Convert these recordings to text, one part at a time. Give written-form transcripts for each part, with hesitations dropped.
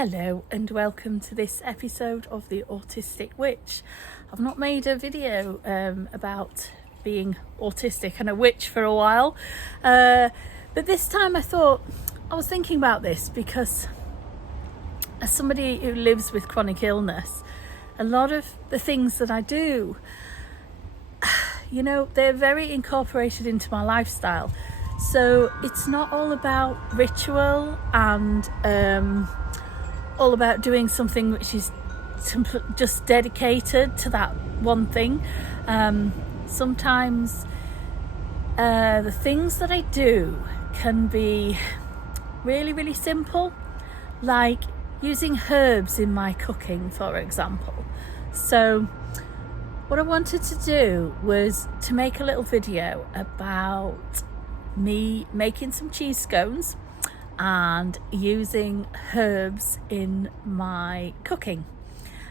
Hello and welcome to this episode of the Autistic Witch. I've not made a video about being autistic and a witch for a while, but this time I was thinking about this because as somebody who lives with chronic illness, a lot of the things that I do, they're very incorporated into my lifestyle. So it's not all about ritual and all about doing something which is just dedicated to that one thing. Sometimes the things that I do can be really, really simple, like using herbs in my cooking, for example. So what I wanted to do was to make a little video about me making some cheese scones and using herbs in my cooking,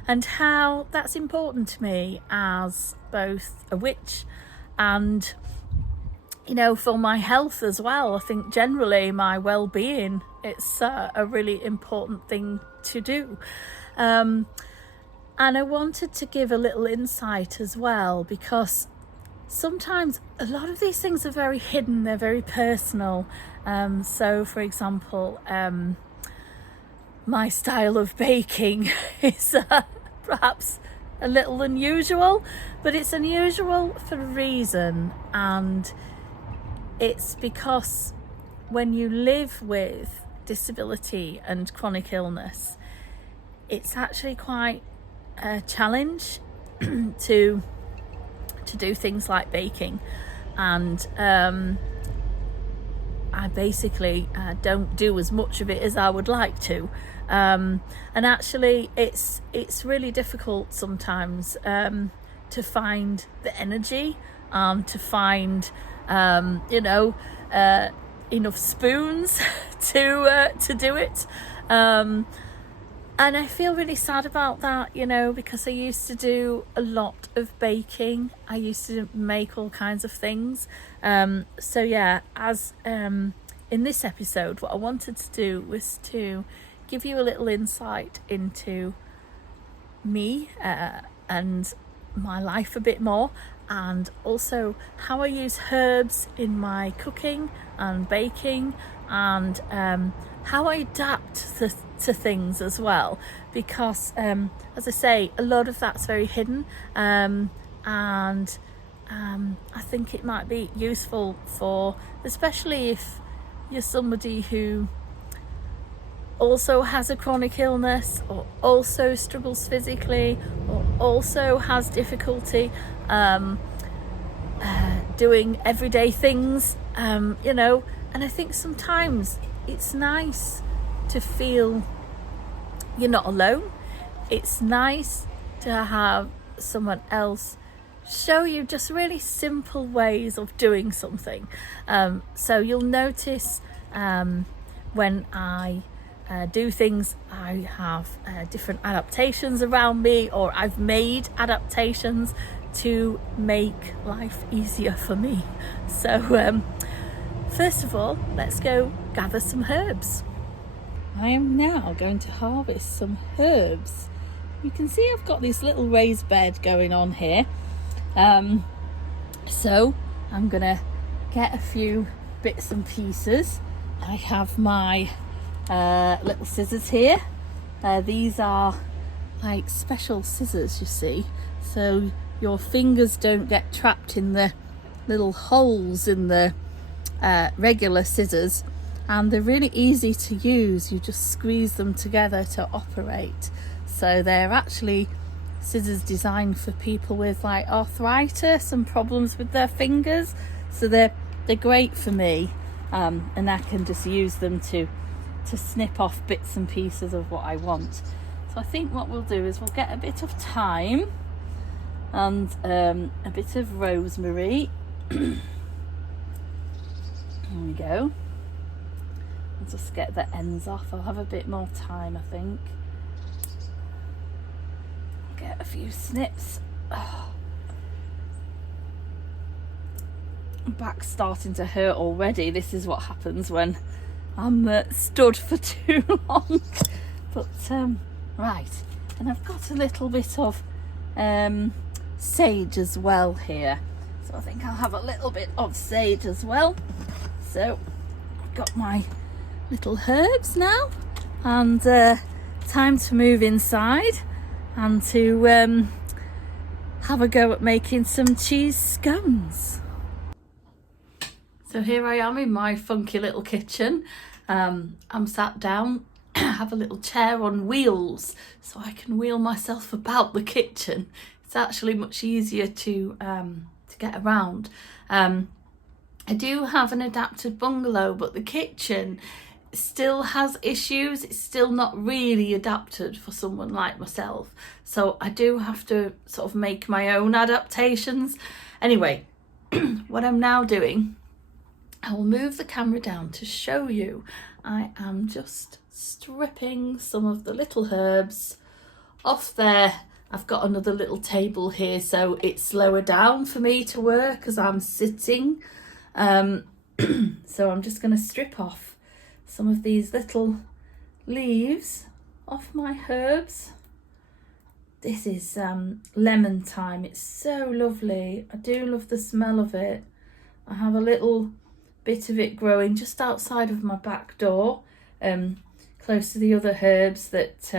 and how that's important to me as both a witch and for my health as well. I think generally my well-being, it's a really important thing to do, and I wanted to give a little insight as well, because sometimes a lot of these things are very hidden, they're very personal. So for example, my style of baking is perhaps a little unusual, but it's unusual for a reason, and it's because when you live with disability and chronic illness, it's actually quite a challenge to do things like baking, and I basically don't do as much of it as I would like to, and actually it's really difficult sometimes to find the energy, to find enough spoons to do it, and I feel really sad about that, because I used to do a lot of baking. I used to make all kinds of things. So yeah, as in this episode, what I wanted to do was to give you a little insight into me and my life a bit more, and also how I use herbs in my cooking and baking, and how I adapt to things as well, because as I say, a lot of that's very hidden, and I think it might be useful for, especially if you're somebody who also has a chronic illness, or also struggles physically, or also has difficulty doing everyday things, and I think sometimes it's nice to feel you're not alone. It's nice to have someone else show you just really simple ways of doing something. So you'll notice when I do things, I have different adaptations around me, or I've made adaptations to make life easier for me. So first of all, let's go gather some herbs. I am now going to harvest some herbs. You can see I've got this little raised bed going on here. So I'm gonna get a few bits and pieces. I have my little scissors here. These are like special scissors, you see, so your fingers don't get trapped in the little holes in the regular scissors, and they're really easy to use. You just squeeze them together to operate. So they're actually scissors designed for people with like arthritis and problems with their fingers, so they're great for me, and I can just use them to snip off bits and pieces of what I want. So I think what we'll do is we'll get a bit of thyme and a bit of rosemary. There we go. I'll just get the ends off. I'll have a bit more time, I think. Get a few snips. Oh. Back's starting to hurt already. This is what happens when I'm stood for too long. But right, and I've got a little bit of sage as well here, so I think I'll have a little bit of sage as well. So I've got my little herbs now, and time to move inside and to have a go at making some cheese scones. So here I am in my funky little kitchen. I'm sat down, have a little chair on wheels so I can wheel myself about the kitchen. It's actually much easier to get around. I do have an adapted bungalow, but the kitchen still has issues. It's still not really adapted for someone like myself. So I do have to sort of make my own adaptations. Anyway, what I'm now doing, I will move the camera down to show you. I am just stripping some of the little herbs off there. I've got another little table here, so it's lower down for me to work as I'm sitting. So I'm just going to strip off some of these little leaves off my herbs. This is lemon thyme. It's so lovely. I do love the smell of it. I have a little bit of it growing just outside of my back door, close to the other herbs that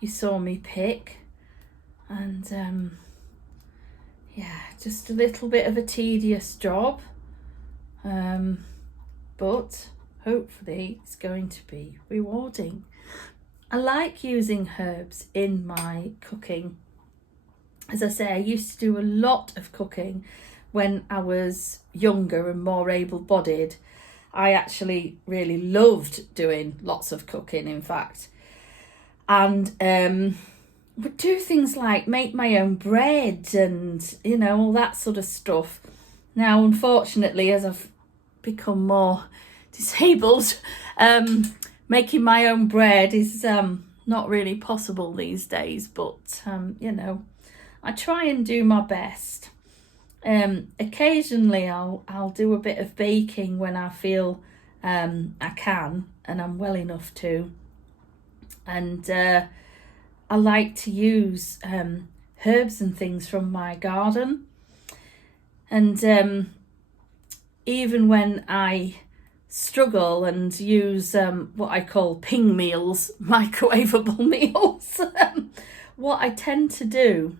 you saw me pick. And yeah, just a little bit of a tedious job, but hopefully it's going to be rewarding. I like using herbs in my cooking. As I say, I used to do a lot of cooking when I was younger and more able-bodied. I actually really loved doing lots of cooking, in fact. And would do things like make my own bread and, you know, all that sort of stuff. Now, unfortunately, as I've become more disabled, making my own bread is not really possible these days, but you know, I try and do my best. Occasionally I'll do a bit of baking when I feel I can and I'm well enough to, and I like to use herbs and things from my garden. And even when I struggle and use what I call ping meals, microwavable meals, what I tend to do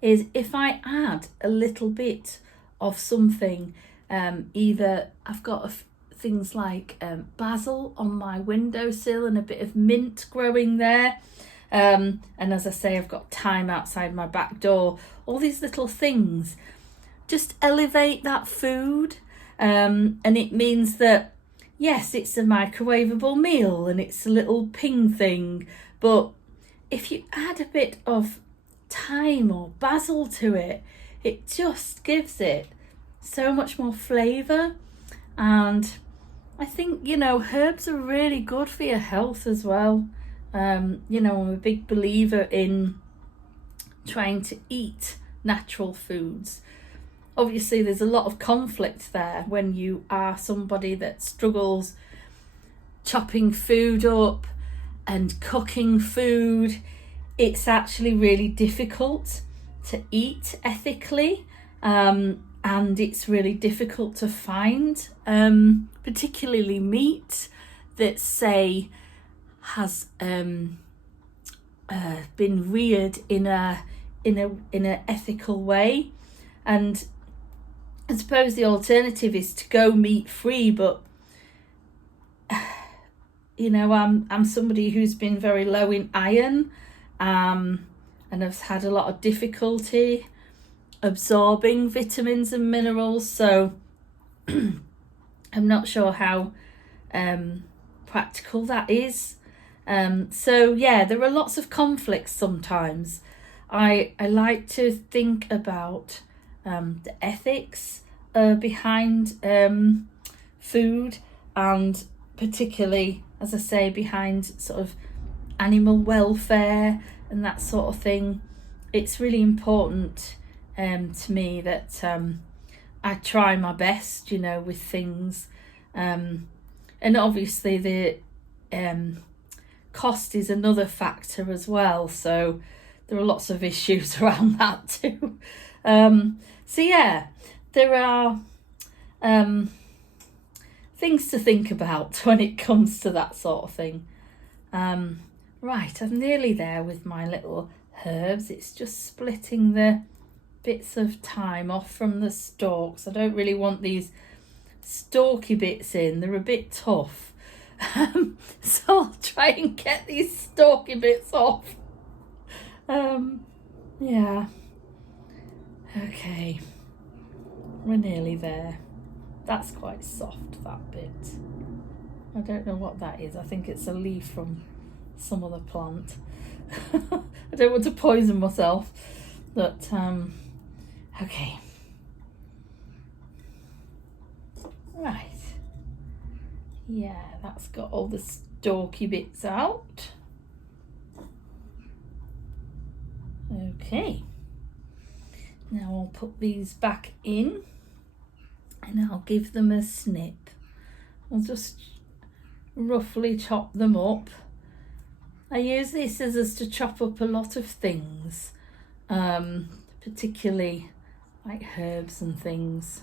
is if I add a little bit of something, either I've got things like basil on my windowsill and a bit of mint growing there, and as I say, I've got thyme outside my back door. All these little things just elevate that food, and it means that yes, it's a microwavable meal and it's a little ping thing, but if you add a bit of thyme or basil to it, it just gives it so much more flavour. And I think, you know, herbs are really good for your health as well. You know, I'm a big believer in trying to eat natural foods. Obviously, there's a lot of conflict there when you are somebody that struggles chopping food up and cooking food. It's actually really difficult to eat ethically, and it's really difficult to find, particularly meat that, say, has been reared in an ethical way. And I suppose the alternative is to go meat free, but you know, I'm somebody who's been very low in iron, and has had a lot of difficulty absorbing vitamins and minerals, so I'm not sure how practical that is. So yeah, there are lots of conflicts sometimes. I like to think about the ethics behind food, and particularly, as I say, behind sort of animal welfare and that sort of thing. It's really important to me that I try my best, you know, with things, and obviously the cost is another factor as well, so there are lots of issues around that too. So yeah, there are things to think about when it comes to that sort of thing. Right, I'm nearly there with my little herbs. It's just splitting the bits of thyme off from the stalks. I don't really want these stalky bits in, they're a bit tough. So I'll try and get these stalky bits off. Yeah, okay, we're nearly there. That's quite soft, that bit. I don't know what that is. I think it's a leaf from some other plant. I don't want to poison myself, but okay. Right. Yeah, that's got all the stalky bits out. Okay. Now I'll put these back in and I'll give them a snip. I'll just roughly chop them up. I use this scissors to chop up a lot of things, particularly like herbs and things.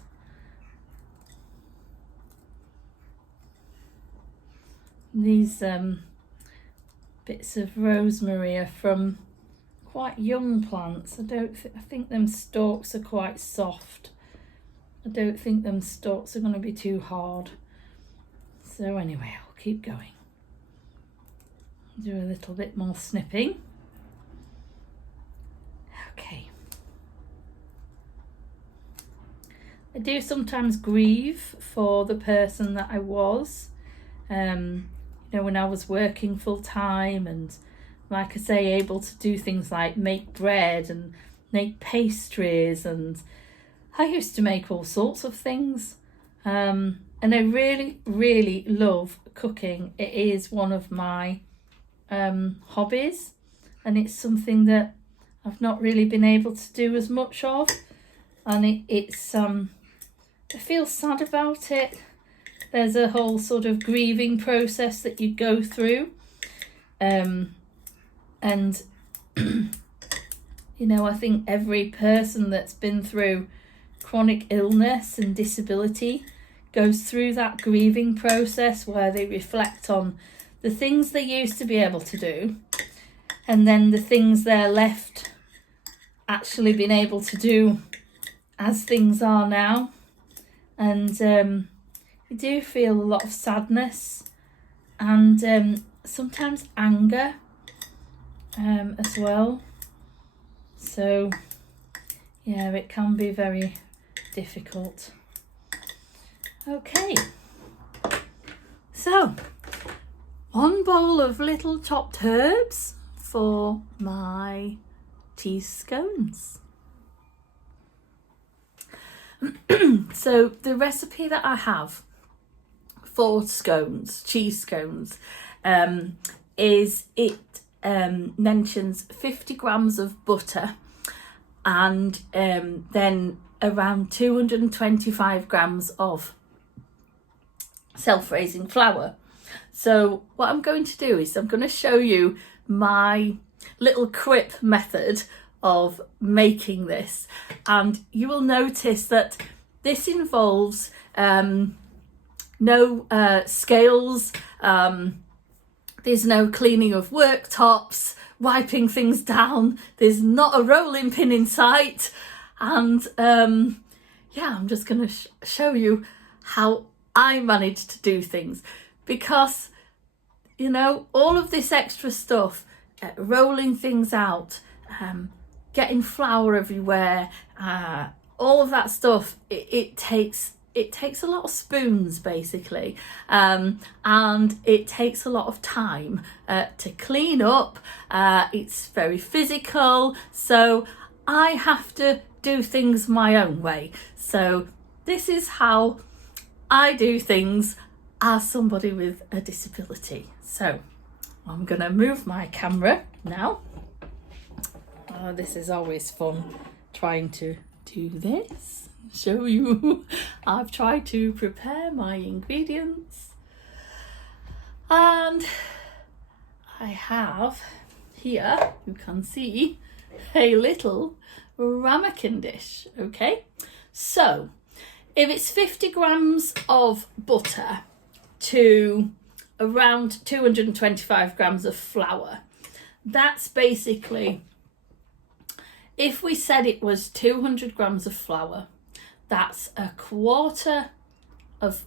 These bits of rosemary are from quite young plants. I think them stalks are quite soft. I don't think them stalks are going to be too hard. So anyway, I'll keep going. Do a little bit more snipping. Okay. I do sometimes grieve for the person that I was. You know, when I was working full time and, like I say, able to do things like make bread and make pastries, and I used to make all sorts of things. And I really, really love cooking. It is one of my hobbies, and it's something that I've not really been able to do as much of, and it's I feel sad about it. There's a whole sort of grieving process that you go through, and you know, I think every person that's been through chronic illness and disability goes through that grieving process where they reflect on the things they used to be able to do, and then the things they're left actually being able to do as things are now. And you do feel a lot of sadness and sometimes anger as well. So yeah, it can be very difficult. Okay, so 1 bowl of little chopped herbs for my cheese scones. So the recipe that I have for scones, cheese scones, is it mentions 50 grams of butter and then around 225 grams of self-raising flour. So what I'm going to do is I'm going to show you my little Crip method of making this, and you will notice that this involves no scales, there's no cleaning of worktops, wiping things down, there's not a rolling pin in sight, and yeah, I'm just going to show you how I managed to do things, because you know, all of this extra stuff, rolling things out, getting flour everywhere, all of that stuff, it takes a lot of spoons basically, and it takes a lot of time to clean up. It's very physical, so I have to do things my own way. So this is how I do things as somebody with a disability. So I'm gonna move my camera now. This is always fun, trying to do this, show you. I've tried to prepare my ingredients, and I have here, you can see, a little ramekin dish. Okay, so if it's 50 grams of butter to around 225 grams of flour, that's basically, if we said it was 200 grams of flour, that's a quarter of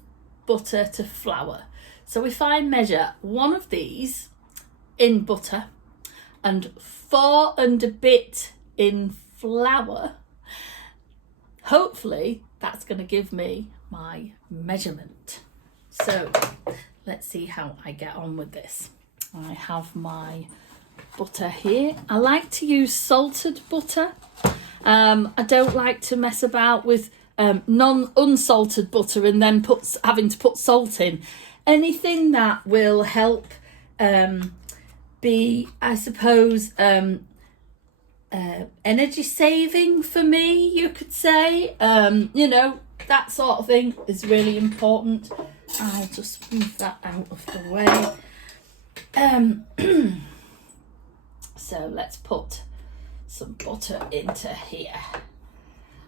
butter to flour. So if I measure one of these in butter and 4 and a bit in flour, hopefully that's going to give me my measurement. So let's see how I get on with this. I have my butter here. I like to use salted butter. I don't like to mess about with unsalted butter and then having to put salt in. Anything that will help be, I suppose, energy saving for me, you could say. You know, that sort of thing is really important. I'll just move that out of the way. So let's put some butter into here.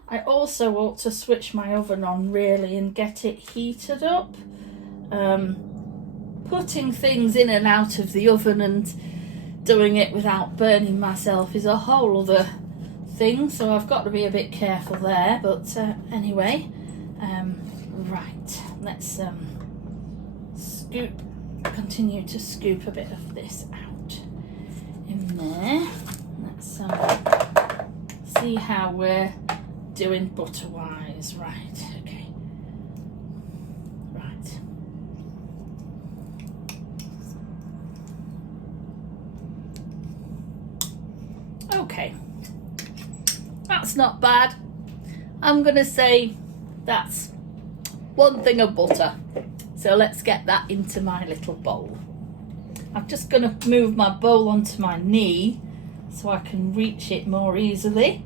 I also want to switch my oven on really and get it heated up. Putting things in and out of the oven and doing it without burning myself is a whole other thing, so I've got to be a bit careful there. But anyway, right, let's continue to scoop a bit of this out in there. Let's see how we're doing butter wise. Right, okay, right. Okay, that's not bad. I'm gonna say that's 1 thing of butter. So let's get that into my little bowl. I'm just gonna move my bowl onto my knee so I can reach it more easily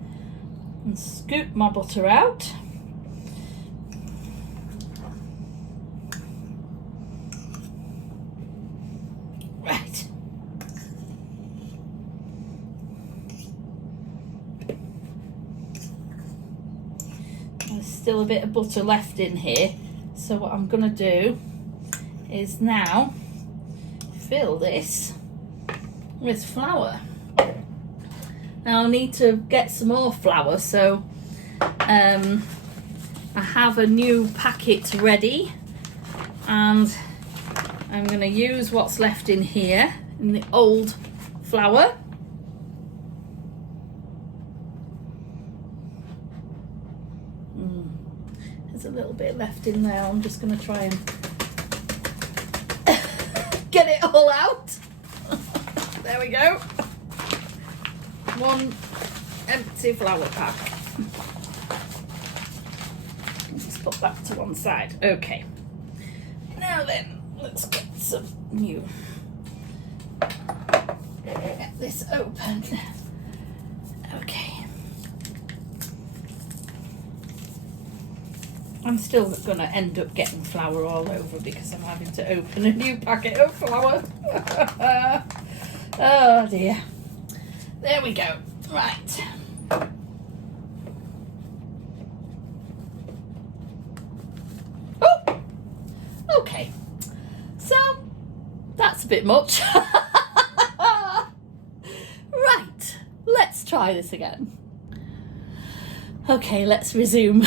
and scoop my butter out. Right. There's still a bit of butter left in here, so what I'm gonna do is now fill this with flour. Now I need to get some more flour, so I have a new packet ready, and I'm going to use what's left in here in the old flour. There's a little bit left in there. I'm just going to try and get it all out. There we go. 1 empty flour pack. Just put that to one side. Okay. Now then, let's get some new. Get this open. Okay. I'm still going to end up getting flour all over because I'm having to open a new packet of flour. Oh dear. There we go. Right. Oh! Okay. So, that's a bit much. Right. Let's try this again. Okay, let's resume.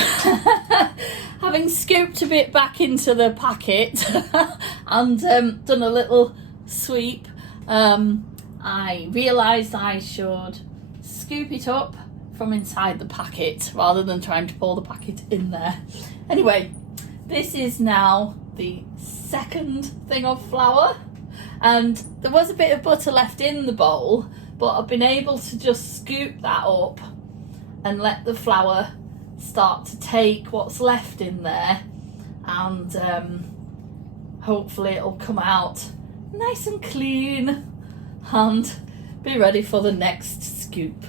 Having scooped a bit back into the packet and done a little sweep, I realised I should scoop it up from inside the packet rather than trying to pour the packet in there. Anyway, this is now the 2nd thing of flour, and there was a bit of butter left in the bowl, but I've been able to just scoop that up and let the flour start to take what's left in there, and hopefully it'll come out nice and clean and be ready for the next scoop.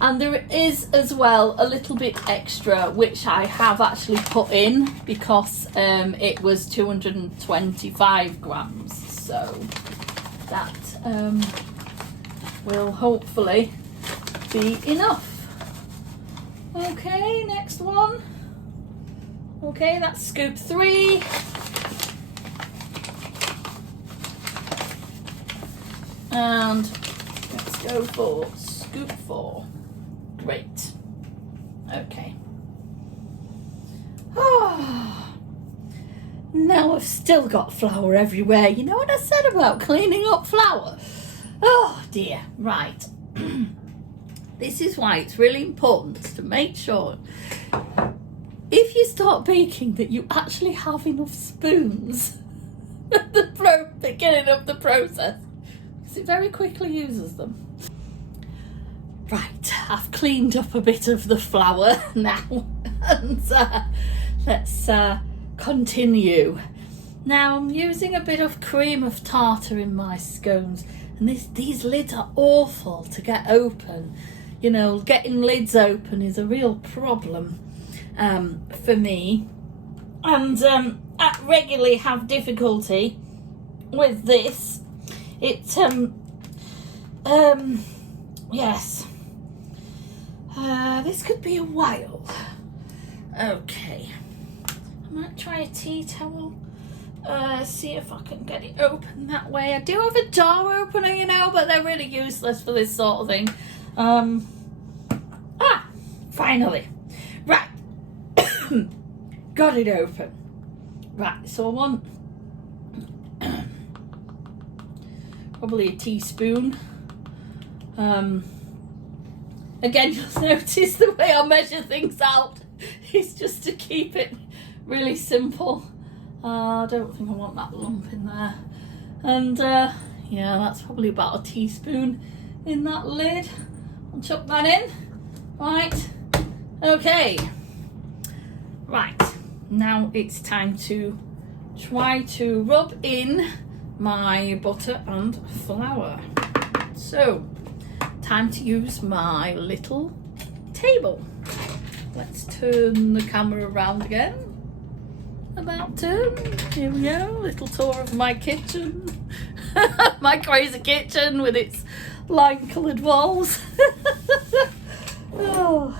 And there is as well a little bit extra which I have actually put in because it was 225 grams, so that will hopefully be enough. Okay, next one. Okay, that's scoop 3. And let's go for scoop 4. Great. Okay. Now I've still got flour everywhere. You know what I said about cleaning up flour? Oh dear. Right. This is why it's really important to make sure if you start baking that you actually have enough spoons at the beginning of the process, because it very quickly uses them. Right, I've cleaned up a bit of the flour now, and let's continue. Now I'm using a bit of cream of tartar in my scones, and these lids are awful to get open. You know, getting lids open is a real problem for me, and I regularly have difficulty with this. Yes. This could be a while. Okay. I might try a tea towel. See if I can get it open that way. I do have a door opener, you know, but they're really useless for this sort of thing. Finally. Right. Got it open. Right, so I want probably a teaspoon. Again, you'll notice the way I measure things out is just to keep it really simple. I don't think I want that lump in there. And yeah, that's probably about a teaspoon in that lid. I'll chuck that in. Right. Okay. Right. Now it's time to try to rub in my butter and flour. So, time to use my little table. Let's turn the camera around again. About turn. Here we go. Little tour of my kitchen. My crazy kitchen with its lime-coloured walls. Oh,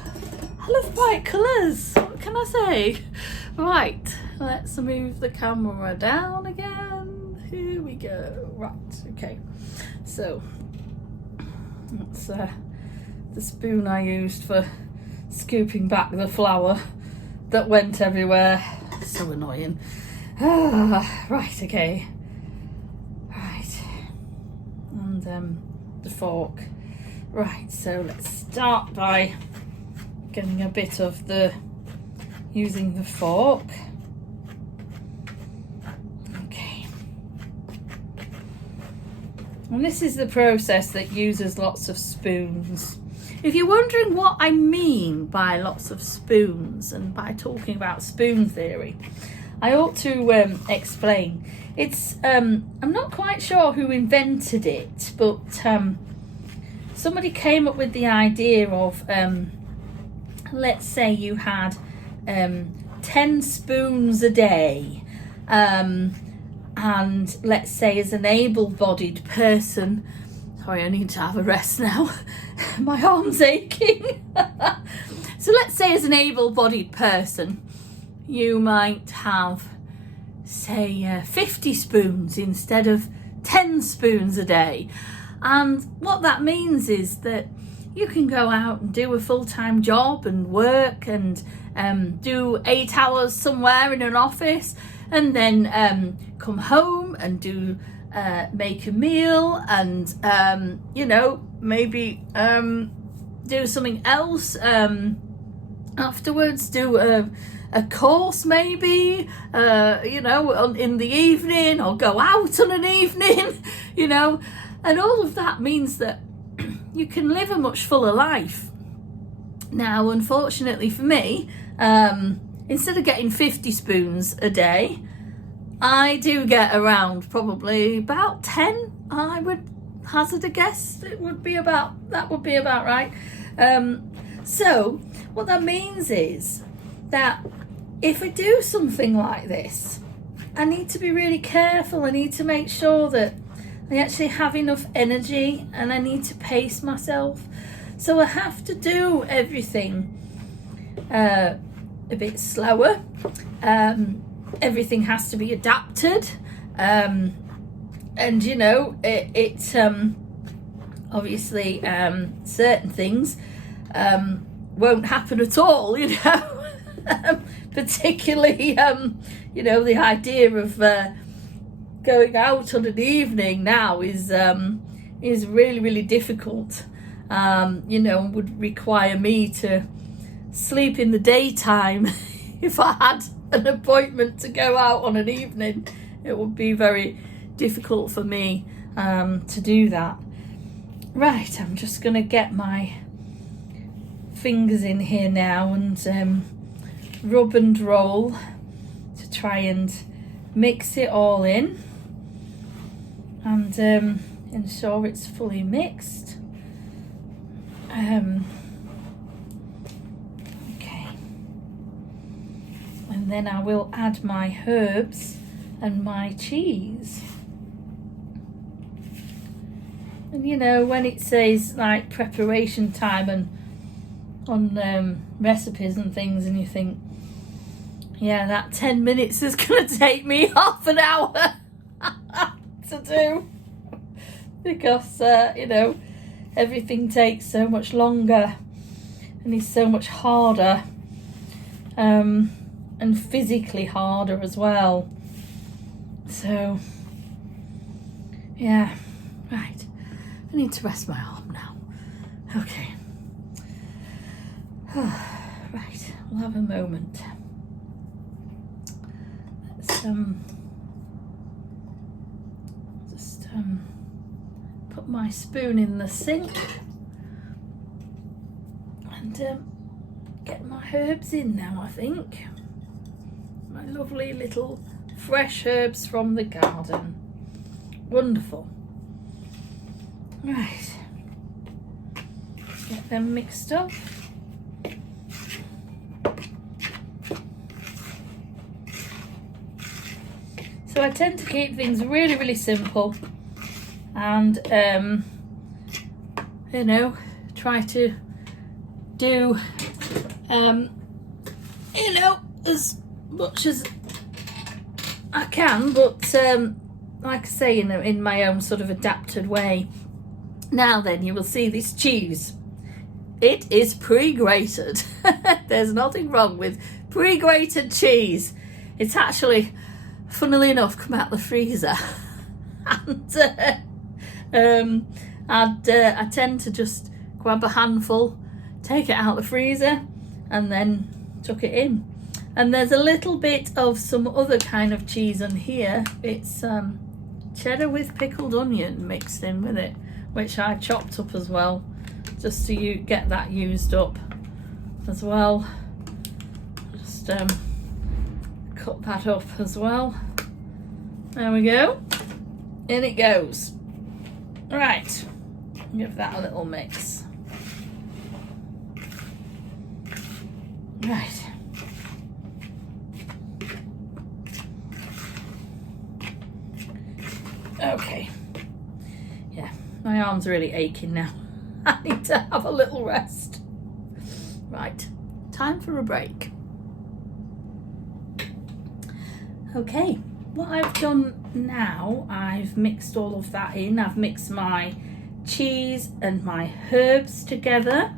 I love bright colours. What can I say? Right, let's move the camera down again. Here we go. Right, okay. So, that's the spoon I used for scooping back the flour that went everywhere. So annoying. Right, okay. Right. And the fork. Right, so let's start by getting a bit of using the fork. Okay. And this is the process that uses lots of spoons. If you're wondering what I mean by lots of spoons and by talking about spoon theory, I ought to explain. It's I'm not quite sure who invented it, but somebody came up with the idea of let's say you had 10 spoons a day, and let's say as an able-bodied person, sorry, I need to have a rest now. My arm's aching. So let's say as an able-bodied person, you might have, say, 50 spoons instead of 10 spoons a day. And what that means is that you can go out and do a full-time job and work and do 8 hours somewhere in an office, and then come home and do make a meal and you know, maybe do something else afterwards, do a course maybe, you know, in the evening, or go out on an evening, you know, and all of that means that you can live a much fuller life. Now, unfortunately for me, instead of getting 50 spoons a day, I do get around probably about 10. I would hazard a guess that would be about right. So what that means is that if I do something like this, I need to be really careful. I need to make sure that I actually have enough energy and I need to pace myself. So I have to do everything a bit slower. Everything has to be adapted. And you know, it obviously certain things won't happen at all, you know. Particularly you know, the idea of going out on an evening now is really, really difficult. You know, would require me to sleep in the daytime. If I had an appointment to go out on an evening, it would be very difficult for me to do that. Right, I'm just going to get my fingers in here now and rub and roll to try and mix it all in and ensure it's fully mixed. Okay, and then I will add my herbs and my cheese. And you know, when it says like preparation time and on recipes and things, and you think, yeah, that 10 minutes is going to take me half an hour to do, because you know, everything takes so much longer and is so much harder, and physically harder as well. So yeah, right, I need to rest my arm now. Okay. Right, we'll have a moment. Let's just put my spoon in the sink and get my herbs in now, I think. My lovely little fresh herbs from the garden. Wonderful. Right, get them mixed up. So I tend to keep things really, really simple and, you know, try to do, you know, as much as I can, but like I say, you know, in my own sort of adapted way. Now then, you will see this cheese. It is pre-grated. There's nothing wrong with pre-grated cheese. It's actually, funnily enough, come out the freezer. And I tend to just grab a handful, take it out the freezer, and then tuck it in. And there's a little bit of some other kind of cheese on here. It's cheddar with pickled onion mixed in with it, which I chopped up as well, just so you get that used up as well. Just cut that up as well. There we go. In it goes. Right, give that a little mix. Right. Okay. Yeah, my arm's really aching now. I need to have a little rest. Right, time for a break. Okay, what I've done now, I've mixed all of that in. I've mixed my cheese and my herbs together.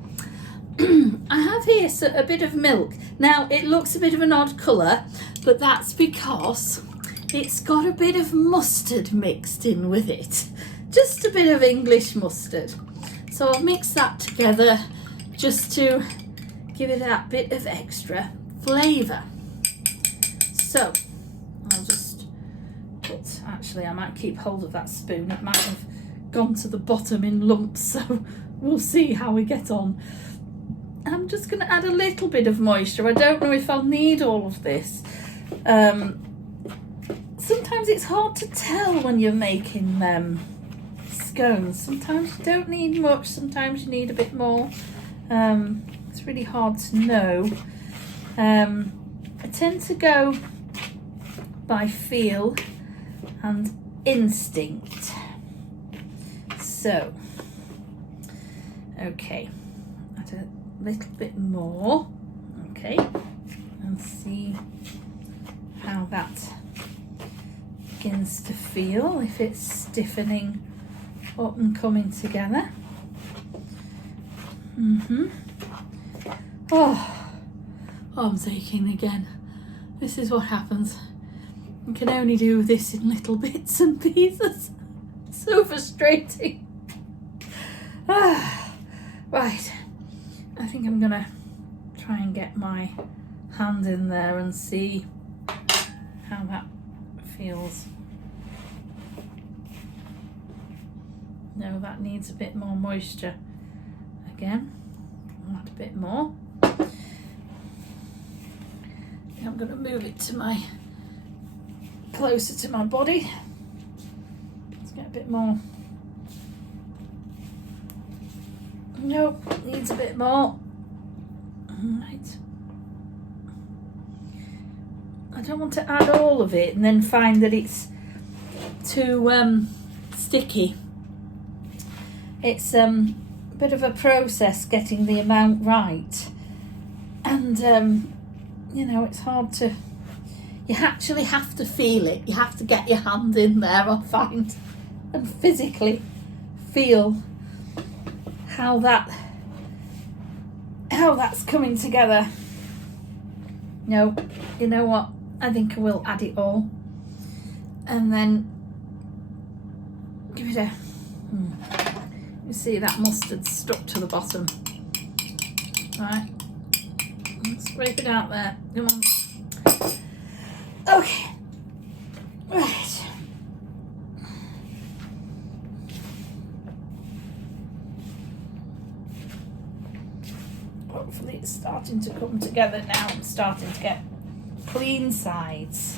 I have here a bit of milk. Now, it looks a bit of an odd colour, but that's because it's got a bit of mustard mixed in with it. Just a bit of English mustard. So I've mixed that together just to give it that bit of extra flavour. So I'll just put, actually I might keep hold of that spoon. It might have gone to the bottom in lumps, so we'll see how we get on. I'm just going to add a little bit of moisture. I don't know if I'll need all of this. Sometimes it's hard to tell when you're making scones. Sometimes you don't need much, sometimes you need a bit more. It's really hard to know. I tend to go by feel and instinct. so, okay, add a little bit more, okay, and see how that begins to feel, if it's stiffening up and coming together. Oh, arm's aching again. This is what happens. I can only do this in little bits and pieces. So frustrating. Right, I think I'm gonna try and get my hand in there and see how that feels. No, that needs a bit more moisture. Again, I'll add a bit more. I'm going to move it to my, closer to my body. Let's get a bit more. Nope, needs a bit more. Right. I don't want to add all of it and then find that it's too sticky. It's a bit of a process getting the amount right, and you know, it's hard to, you actually have to feel it. You have to get your hand in there, I find, and physically feel how that's coming together. No, you know what? I think I will add it all, and then give it a. You see that mustard stuck to the bottom. Right, scrape it out there. Come on. Okay. Right. Hopefully it's starting to come together now. I'm starting to get clean sides.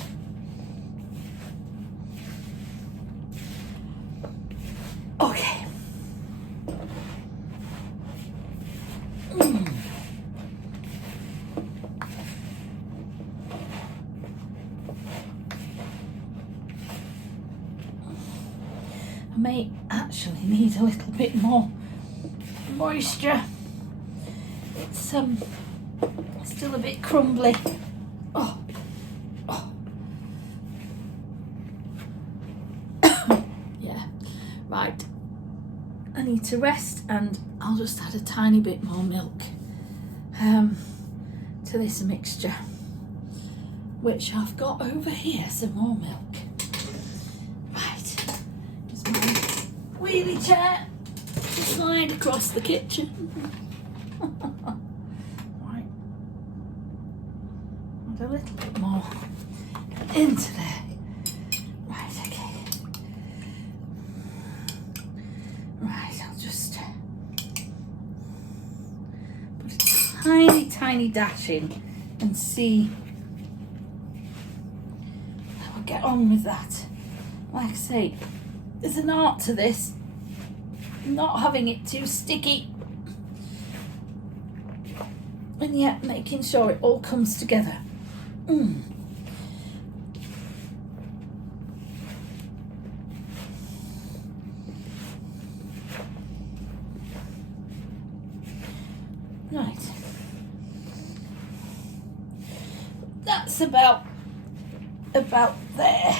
Okay. I may actually need a little bit more moisture. It's still a bit crumbly. Oh. Yeah, right. I need to rest, and I'll just add a tiny bit more milk to this mixture, which I've got over here, some more milk. Right, just my wheelie chair to slide across the kitchen. Right, add a little bit more into there. Right, okay. Right, I'll just put a tiny dash in and see how I get on with that. Like I say, there's an art to this, not having it too sticky, and yet making sure it all comes together. Right, that's about there.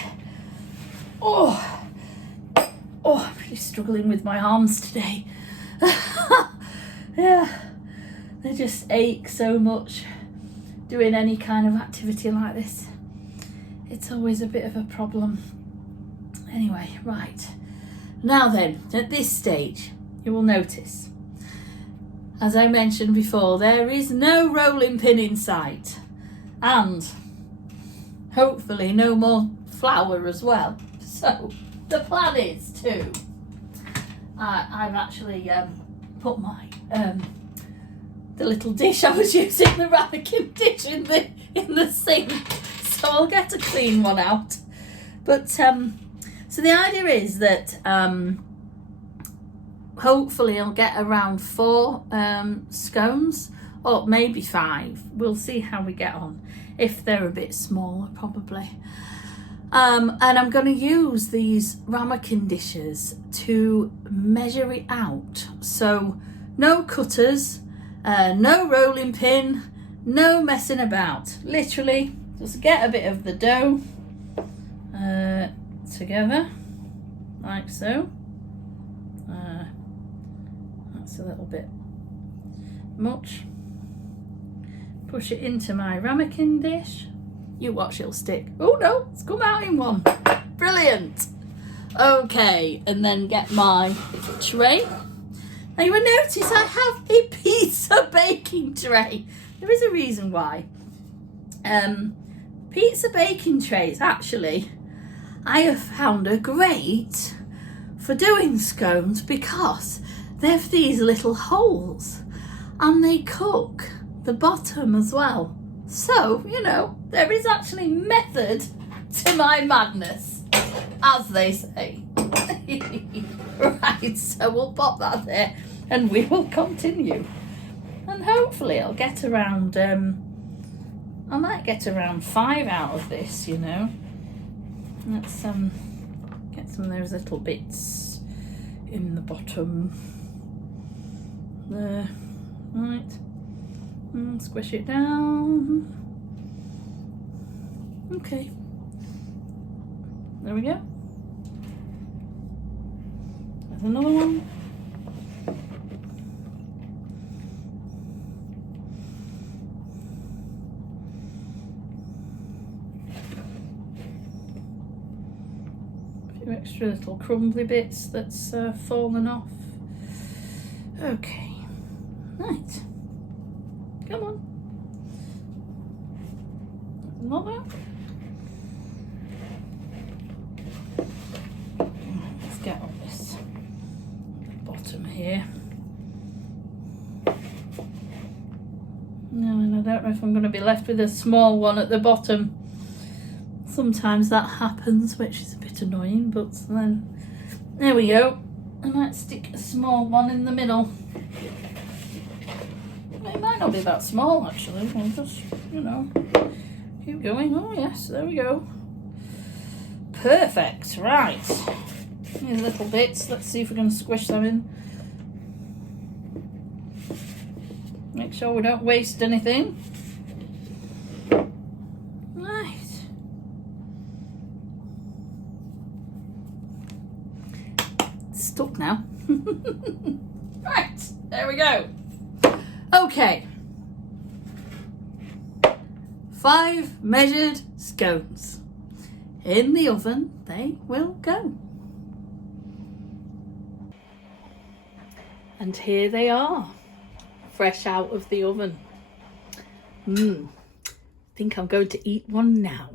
I'm really struggling with my arms today. Yeah, they just ache so much doing any kind of activity like this. It's always a bit of a problem. Anyway, right, now then, at this stage you will notice, as I mentioned before, there is no rolling pin in sight, and hopefully no more flour as well. So the plan is to, I've actually put my the little dish I was using, the ramekin dish, in the sink, so I'll get a clean one out. But so the idea is that hopefully I'll get around 4 scones, or maybe 5. We'll see how we get on. If they're a bit smaller, probably. And I'm going to use these ramekin dishes to measure it out. So no cutters, no rolling pin, no messing about. Literally just get a bit of the dough together like so. That's a little bit much. Push it into my ramekin dish. You watch, it'll stick. Oh no, it's come out in one. Brilliant. Okay, and then get my tray. Now you will notice I have a pizza baking tray. There is a reason why. Pizza baking trays, actually, I have found are great for doing scones because they have these little holes and they cook the bottom as well. So, you know, there is actually method to my madness, as they say. Right, so we'll pop that there and we will continue. And hopefully I'll get around, I might get around 5 out of this, you know. Let's get some of those little bits in the bottom there. Right. And squish it down. Okay. There we go. There's another one. A few extra little crumbly bits that's fallen off. Okay. Right. Come on. Another. Let's get on this bottom here. No, and I don't know if I'm going to be left with a small one at the bottom. Sometimes that happens, which is a bit annoying, but then there we go. I might stick a small one in the middle. It might not be that small actually, we'll just, you know, keep going. Oh yes, there we go. Perfect, right. These little bits, let's see if we can squish them in. Make sure we don't waste anything. Right. It's stuck now. Right, there we go. Okay, 5 measured scones. In the oven they will go. And here they are, fresh out of the oven. I think I'm going to eat one now.